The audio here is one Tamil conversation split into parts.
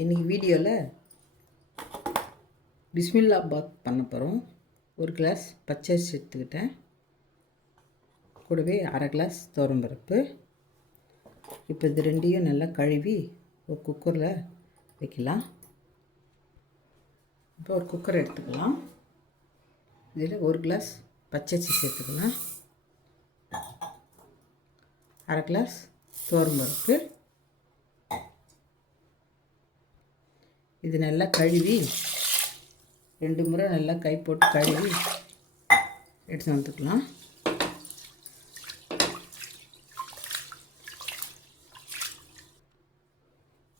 இன்றைக்கி வீடியோவில் பிஸ்மில்லா பாத் பண்ண போகிறோம். ஒரு கிளாஸ் பச்சரிசி எடுத்துக்கிட்டேன், கூடவே அரை கிளாஸ் துவரம்பருப்பு. இப்போ இது ரெண்டையும் நல்லா கழுவி ஒரு குக்கரில் வைக்கலாம். இப்போ ஒரு குக்கர் எடுத்துக்கலாம். இதில் ஒரு கிளாஸ் பச்சரிசி சேர்த்துக்கலாம், அரை கிளாஸ் துவரம்பருப்பு. இது நல்லா கழுவி 2 முறை நல்லா கை போட்டு கழுவி எடுத்து வந்துக்கலாம்.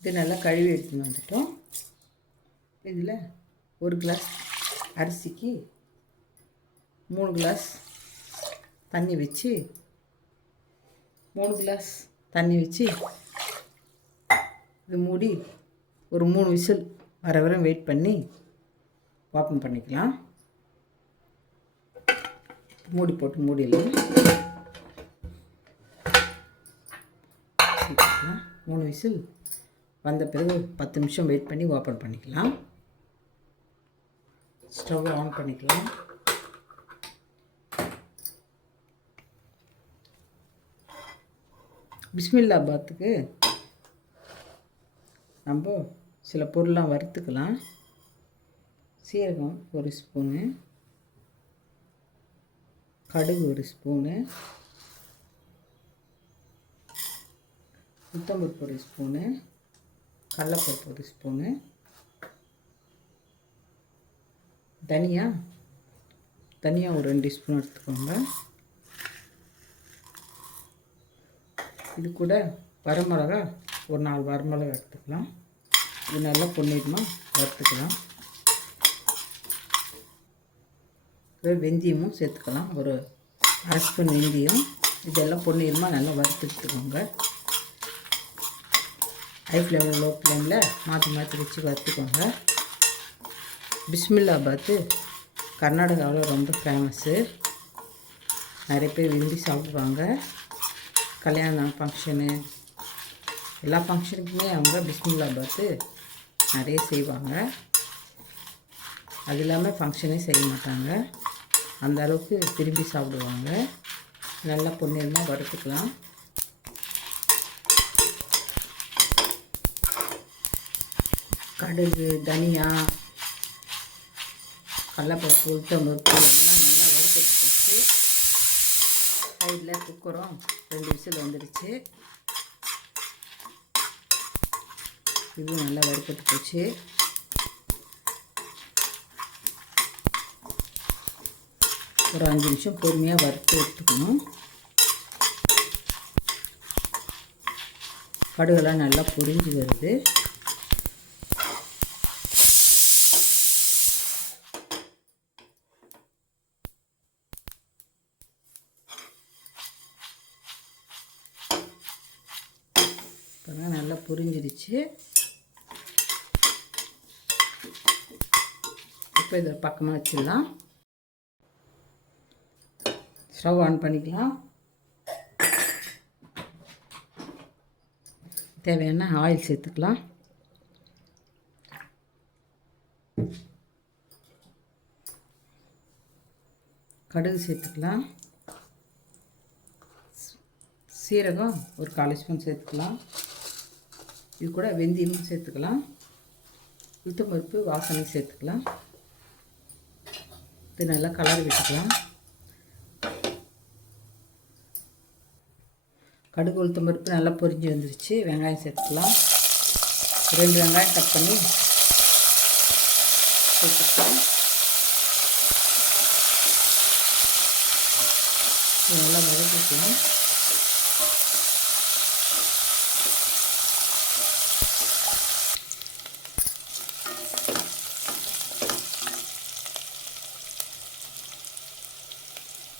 இது நல்லா கழுவி எடுத்துன்னு வந்துட்டோம். இதில் ஒரு கிளாஸ் அரிசிக்கு 3 கிளாஸ் தண்ணி வச்சு 3 கிளாஸ் தண்ணி வச்சு இது மூடி ஒரு 3 விசில் வர வரை வெயிட் பண்ணி ஓப்பன் பண்ணிக்கலாம். மூடி போட்டு மூடிடலாம். 3 விசில் வந்த பிறகு 10 நிமிஷம் வெயிட் பண்ணி ஓப்பன் பண்ணிக்கலாம். ஸ்டவ் ஆன் பண்ணிக்கலாம். பிஸ்மில்லா பாத்துக்கு நம்ம சில பொருள்லாம் வறுத்துக்கலாம். சீரகம் 1 ஸ்பூனு, கடுகு 1 ஸ்பூனு, உளுத்தம்பருப்பு 1 ஸ்பூனு, கடலைப்பருப்பு 1 ஸ்பூனு, தனியா ஒரு 2 ஸ்பூன் எடுத்துக்கோங்க. இது கூட வரமிளகா ஒரு 4 வரமிளகா எடுத்துக்கலாம். இது நல்லா பொன்னிறமாக வறுத்துக்கலாம். வெந்தயமும் சேர்த்துக்கலாம், ஒரு அரை ஸ்பூன் வெந்தயம். இதெல்லாம் பொன்னிறமாக நல்லா வறுத்துக்கிட்டுக்கோங்க. ஹை ஃப்ளேமில் லோ ஃப்ளேமில் மாற்றி வச்சு வறுத்துக்கோங்க. பிஸ்மில்லா பாத்து கர்நாடகாவில் ரொம்ப ஃபேமஸ்ஸு. நிறைய பேர் விரும்பி சாப்பிடுவாங்க. கல்யாணம் ஃபங்க்ஷனு எல்லா ஃபங்க்ஷனுக்குமே அவங்க பிஸ்மில்லா பாத்து நிறைய செய்வாங்க. அது இல்லாமல் ஃபங்க்ஷனே செய்ய மாட்டாங்க, அந்த அளவுக்கு விரும்பி சாப்பிடுவாங்க. நல்லா பொன்னிறமாக வறுத்துக்கலாம். கடுகு, தனியா, கடலைப்பருப்பு, உளுத்தம்பருப்பு எல்லாம் நல்லா வறுத்துட்டு போச்சு. சைடில் குக்கரும் 2 விசில் வந்துடுச்சு. இது நல்லா வறுப்பட்டு போச்சு. ஒரு 5 நிமிஷம் பொறுமையாக வறுத்து எடுத்துக்கணும். கடுகெல்லாம் நல்லா பொரிஞ்சு வருது. நல்லா பொரிஞ்சிருச்சு. இப்போ இதை பக்கமாக வச்சிடலாம். ஸ்டவ் ஆன் பண்ணிக்கலாம். தேவையான ஆயில் சேர்த்துக்கலாம். கடுகு சேர்த்துக்கலாம். சீரகம் ஒரு 1/4 ஸ்பூன் சேர்த்துக்கலாம். இது கூட வெந்தயமும் சேர்த்துக்கலாம். உளுத்தம்பருப்பு வாசனை சேர்த்துக்கலாம். இது நல்லா கலர் விட்டுக்கலாம். கடுகு உளுத்தம்பருப்பு நல்லா பொரிஞ்சு வந்துருச்சு. வெங்காயம் சேர்த்துக்கலாம். 2 வெங்காயம் கட் பண்ணி சேர்த்துக்கலாம். நல்லா வதக்கிக்கணும்.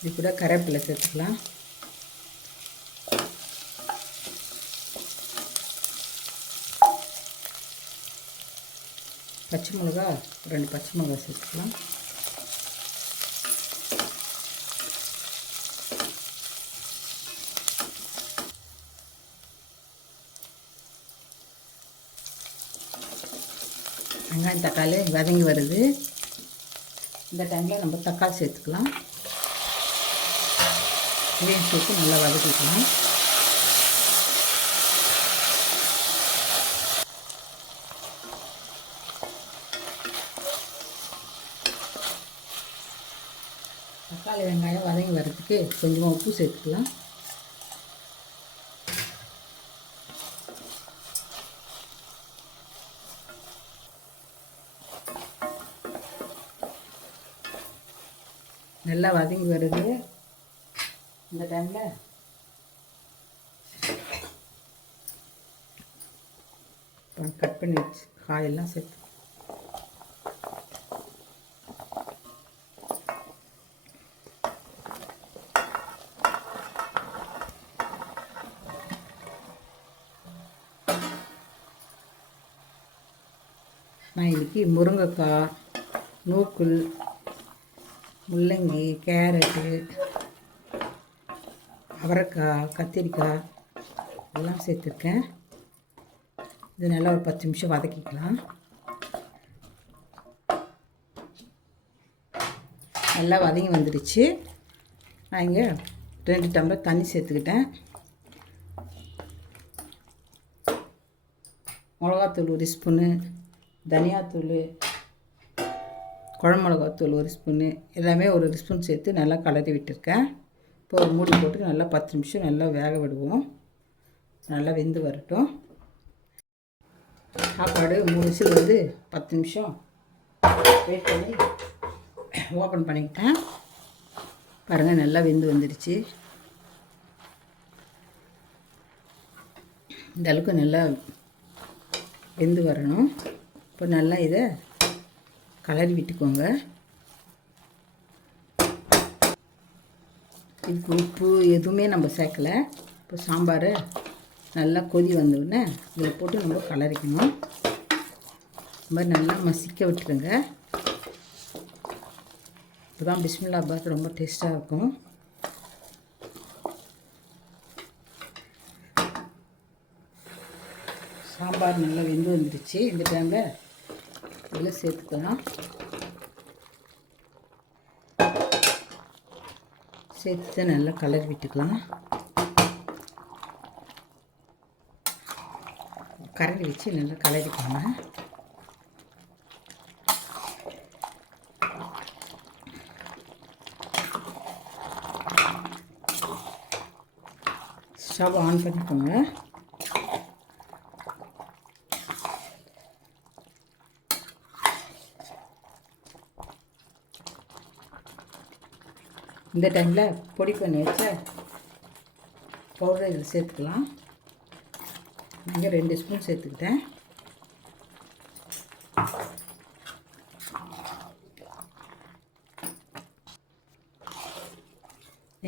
இது கூட கருவேப்பிலை சேர்த்துக்கலாம். பச்சை மிளகா 2 பச்சை மிளகா சேர்த்துக்கலாம். வெங்காயம் தக்காளி வதங்கி வருது. இந்த டைமில் நம்ம தக்காளி சேர்த்துக்கலாம். இதையும் சேர்த்து நல்லா வதக்கிக்கலாம். தக்காளி வெங்காயம் வதங்கி வர்றதுக்கு கொஞ்சமாக உப்பு சேர்த்துக்கலாம். நல்லா வதங்கி வருது. இந்த டைமில் கட் பண்ணி வச்சு காயெல்லாம் சேர்த்து நான் இன்றைக்கி முருங்கைக்காய், நூக்கல், முள்ளங்கி, கேரட்டு, அவரைக்காய், கத்திரிக்காய் எல்லாம் சேர்த்துருக்கேன். இது நல்லா ஒரு 10 நிமிஷம் வதக்கிக்கலாம். நல்லா வதங்கி வந்துடுச்சு. நான் இங்கே 2 டம்ளர் தண்ணி சேர்த்துக்கிட்டேன். மிளகாத்தூள் 1 ஸ்பூனு, தனியாத்தூள், குழம்பு மிளகாத்தூள் 1 ஸ்பூனு, எல்லாமே 1 ஸ்பூன் சேர்த்து நல்லா கலரி விட்டுருக்கேன். இப்போ ஒரு மூடி போட்டு நல்லா 10 நிமிஷம் நல்லா வேக விடுவோம். நல்லா வெந்து வரட்டும். சாப்பாடு 3 விசில் வந்து 10 நிமிஷம் வெயிட் பண்ணி ஓப்பன் பண்ணிக்கிட்டேன். பாருங்கள் நல்லா வெந்து வந்துடுச்சு. இந்த அளவுக்கு நல்லா வெந்து வரணும். இப்போ நல்லா இதை கலரி விட்டுக்கோங்க. இதுக்கு உப்பு எதுவுமே நம்ம சேர்க்கலை. இப்போ சாம்பாரை நல்லா கொதி வந்தோடனே இதில் போட்டு நம்ம கலரிக்கணும். இந்த மாதிரி நல்லா மசிக்க விட்டுருங்க. இப்போ தான் பிஸ்மில்லாபாத் ரொம்ப டேஸ்ட்டாக இருக்கும். சாம்பார் நல்லா வெந்து வந்துடுச்சு. இந்த டைமில் இதில் சேர்த்துக்கலாம். சேர்த்து நல்லா கலர் விட்டுக்கலாம். கரண்டி வச்சு நல்லா கலரிக்கோங்க. ஸ்டவ் ஆன் பண்ணிக்கோங்க. இந்த டைமில் பொடி பண்ணி வச்ச பவுடரை இதில் சேர்த்துக்கலாம். இங்கே 2 ஸ்பூன் சேர்த்துக்கிட்டேன்.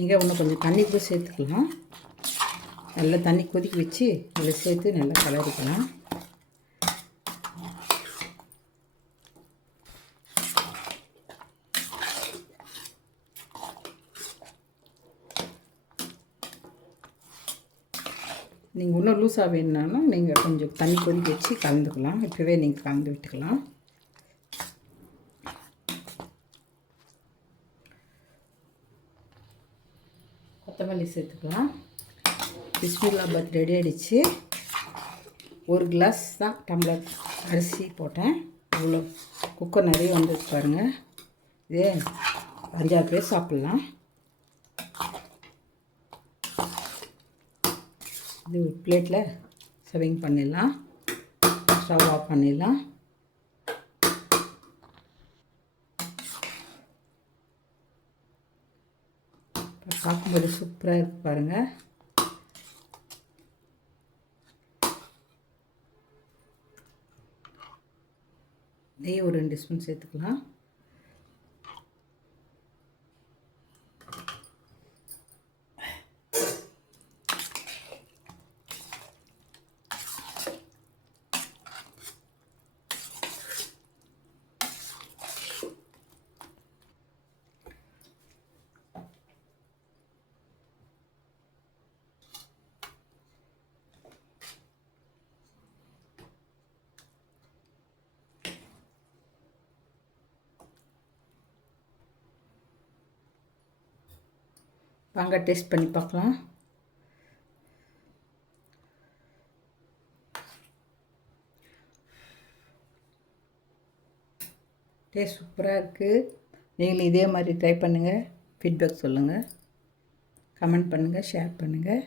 இங்கே இன்னும் கொஞ்சம் தண்ணி கூட சேர்த்துக்கலாம். நல்லா தண்ணி கொதிக்க வச்சு இதில் சேர்த்து நல்லா கலரிக்கலாம். நீங்கள் இன்னும் லூஸாக வேணுனாலும் நீங்கள் கொஞ்சம் தண்ணி கொதிக்க வச்சு கலந்துக்கலாம். இப்போவே நீங்கள் கலந்து விட்டுக்கலாம். கொத்தமல்லி சேர்த்துக்கலாம். பிஸ்மில்லாபாத் ரெடி ஆகிடுச்சு. 1 கிளாஸ் தான் டம்ளர் அரிசி போட்டேன். அவ்வளோ குக்கர் நிறைய வந்துருக்கு பாருங்கள். இதே 5-6 பேர் சாப்பிட்லாம். இது ஒரு பிளேட்டில் சர்விங் பண்ணிடலாம். ஸ்டவ் ஆஃப் பண்ணிடலாம். பார்க்கும்போது சூப்பராக இருக்குது பாருங்கள். நெய் ஒரு 2 ஸ்பூன் சேர்த்துக்கலாம். வாங்க டேஸ்ட் பண்ணி பார்க்கலாம். டேஸ்ட் சூப்பராக இருக்குது. நீங்களும் இதே மாதிரி ட்ரை பண்ணுங்கள். ஃபீட்பேக் சொல்லுங்கள். கமெண்ட் பண்ணுங்கள், ஷேர் பண்ணுங்கள்.